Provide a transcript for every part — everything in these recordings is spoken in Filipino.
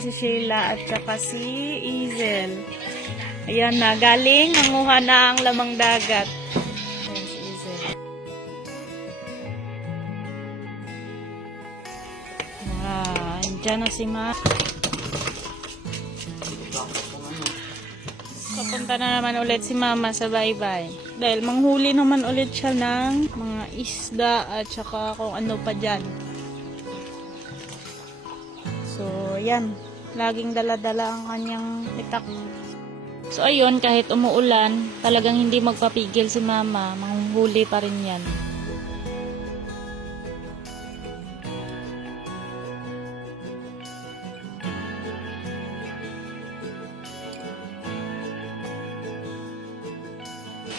si Sheila at saka si Izel. Ayan na, galing, nanguha na ang lamang dagat. Ayan si. Ah, na si Ma. Papunta na naman ulit si Mama sa baybay. Dahil manghuli naman ulit siya ng mga isda at saka kung ano pa dyan. So, yan. Laging dala-dala ang kanyang itak. So, ayun, kahit umuulan, talagang hindi magpapigil si Mama. Manghuli pa rin yan.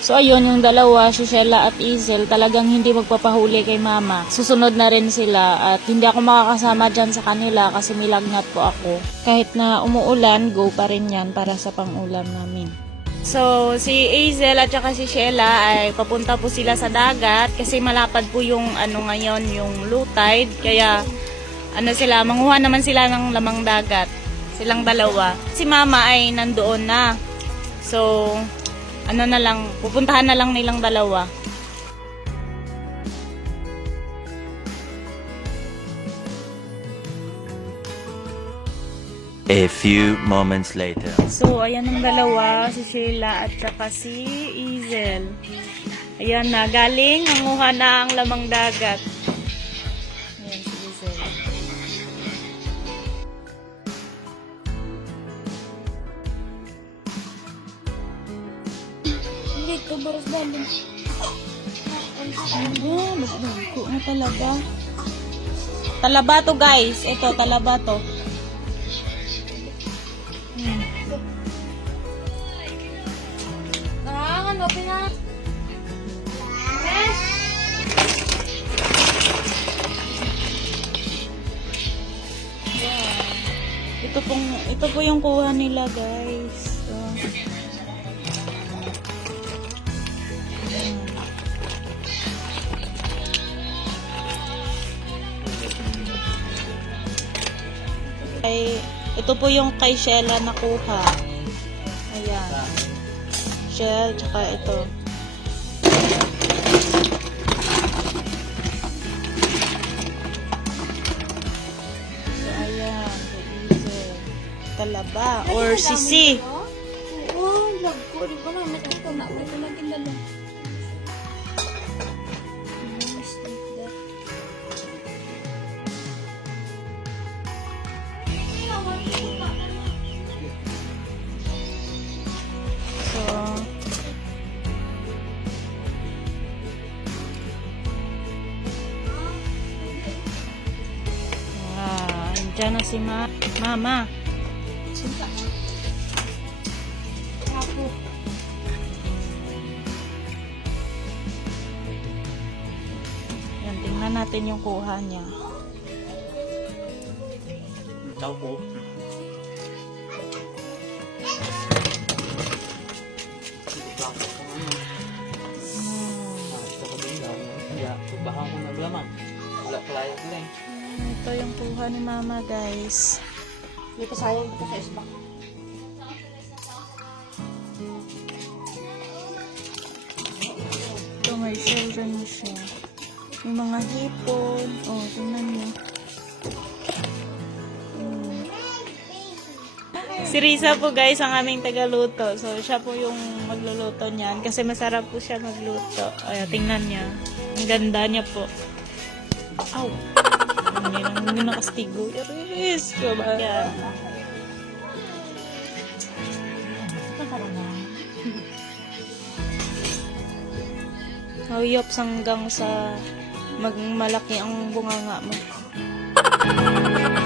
So ayun, yung dalawa, si Sheila at Izel, talagang hindi magpapahuli kay mama. Susunod na rin sila at hindi ako makakasama dyan sa kanila kasi milagnat po ako. Kahit na umuulan, go pa rin yan para sa pangulam namin. So, si Hazel at saka si Sheila ay papunta po sila sa dagat kasi malapad po yung ano ngayon, yung low tide. Kaya, ano sila, manguha naman sila ng lamang dagat. Silang dalawa. Si mama ay nandoon na. So, ano na lang, pupuntahan na lang nilang dalawa. A few moments later. So, ayan ang dalawa, si Sheila at saka si Izel. Ayan na, galing, nanguha na ang lamang dagat. Ayan si Izel. Hindi ko baros dalin. Ano, magbago na talaga. Talaba to guys. Ito, talaba to. Hmm. Ah, ano pina? Ito pong, ito po yung kuha nila guys. So, Kay, ito po yung kay Shella nakuha. Ayan. Shell, tsaka ito. So, ayan. Talaba. Or sisi. Oo, lag ko. Di ba naman ito na. May tulagin dalo. Ah, andyan na si ma Mama. Apo. Yan, tingnan natin yung kuha niya. Tao po. Hmm. Baha mo naglaman. Wala pala lang. Ito yung kuha ni Mama, guys. Hindi ko sayang ko sa isbak. Ito, may shell dyan siya. Yung mga hipon. Oh, tingnan niyo. Hmm. Si Risa po guys ang aming tagaluto. So siya po yung magluluto niyan kasi masarap po siya magluto. Ay, tingnan niya. Ang ganda niya po. Aw. Hindi na nakastigo. Iris. Diba? Yan. Hawyop hanggang sa magmalaki ang bunganga mo.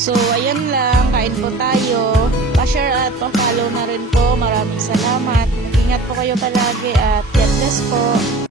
So, ayan lang. Kain po tayo. Pa-share at pa-follow na rin po. Maraming salamat. Ingat po kayo palagi at God bless po.